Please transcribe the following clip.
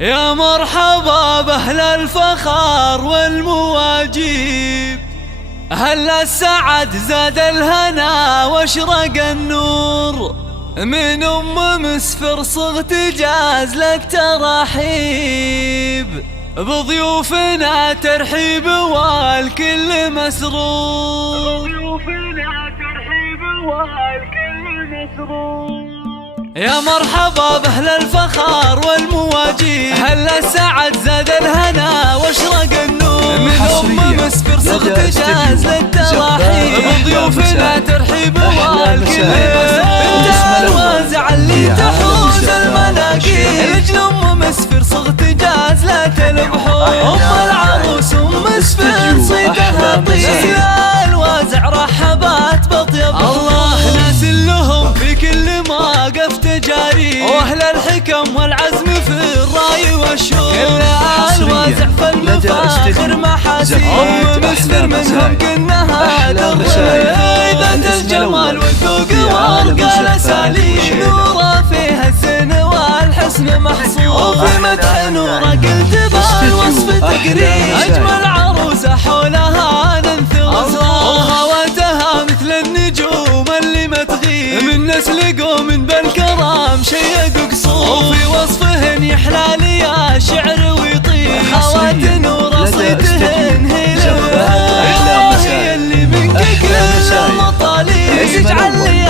يا مرحبا بأهل الفخار والمواجيب، أهل السعد زاد الهنا واشرق النور، من مسفر صغت جاز لك ترحيب، بضيوفنا ترحيب والكل مسرور. يا مرحبا بأهل الفخار والمواجيب، أهل السعد زاد الهنا واشرق النور، من مسفر صغت جاز للتراحيب، بضيوفنا ترحيب والكل مسرور. الوازع اللي تحوز المناقيب، رجل مسفر صغت جاز لا تلبحون، العروس مسفر صيدها طيب، الوازع رحبات بطيب الله، ناس لهم في كل موقف تجاري، واهل الحكم والعزم في الراي والشور، كل الوازع فالمفاخر محاسيب، مسفر منهم كنها درب، ذات الجمال والذوق وارقى الاساليب، نوره فيها الزين والحسن محصور، وفي مدح نوره قلت بالوصف تقريب، اجمل عروسه حولها ننثر وخواتها مثل النجوم اللي ما تغيب، من نسل قوم بالكرام شيق قصور، وفي وصفهن يحلى لي يا شعر ويطيب، خوات نور صيتهن هي اللي منك كل المطالب، اجعل لي